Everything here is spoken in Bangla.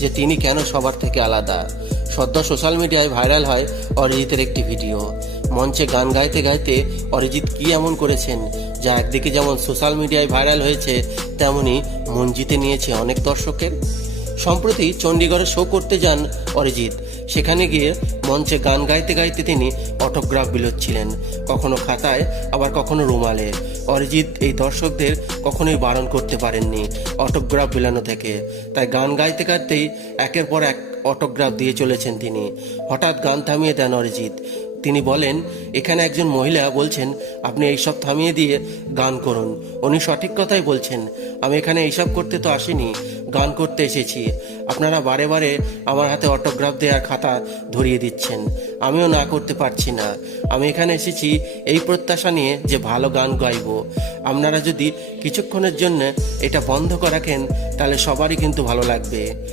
যে তিনি কেন সবার থেকে আলাদা। সদ্য সোশ্যাল মিডিয়ায় ভাইরাল হয় অরিজিতের একটি ভিডিও। মঞ্চে গান গাইতে গাইতে অরিজিৎ কি এমন করেছেন যা একদিকে যেমন সোশ্যাল মিডিয়ায় ভাইরাল হয়েছে, তেমনি মন জিতে নিয়েছে অনেক দর্শকের। সম্প্রতি চণ্ডীগড়ে শো করতে যান অরিজিৎ। সেখানে গিয়ে মঞ্চে গান গাইতে গাইতে তিনি অটোগ্রাফ বিলোচ্ছিলেন, কখনো খাতায় আবার কখনো রুমালে। অরিজিৎ এই দর্শকদের কখনোই বারণ করতে পারেননি অটোগ্রাফ বিলানো থেকে, তাই গান গাইতে গাইতেই একের পর এক অটোগ্রাফ দিয়ে চলেছেন তিনি। হঠাৎ গান থামিয়ে দেন অরিজিৎ। তিনি বলেন, এখানে একজন মহিলা বলছেন আপনি এইসব থামিয়ে দিয়ে গান করুন। উনি সঠিক কথাই বলছেন। আমি এখানে এইসব করতে তো আসিনি, গান করতে এসেছি। আপনারা বারে বারে আমার হাতে অটোগ্রাফ দেওয়ার খাতা ধরিয়ে দিচ্ছেন, আমিও না করতে পারছি না। আমি এখানে এসেছি এই প্রত্যাশা নিয়ে যে ভালো গান গাইব। আপনারা যদি কিছুক্ষণের জন্য এটা বন্ধ করে রাখেন তাহলে সবারই কিন্তু ভালো লাগবে।